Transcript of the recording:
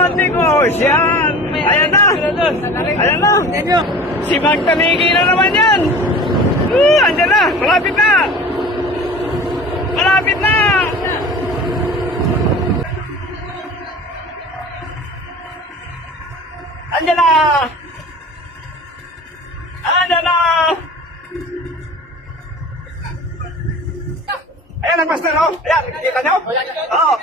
Mga negosyan. Ayan na. Ayan na. Si Magtanigi na naman yan. Andyan na. Malapit na. Malapit na. Andyan na. Andyan na. Ayan ang master, oh. Ayan, kita nyo? Oo.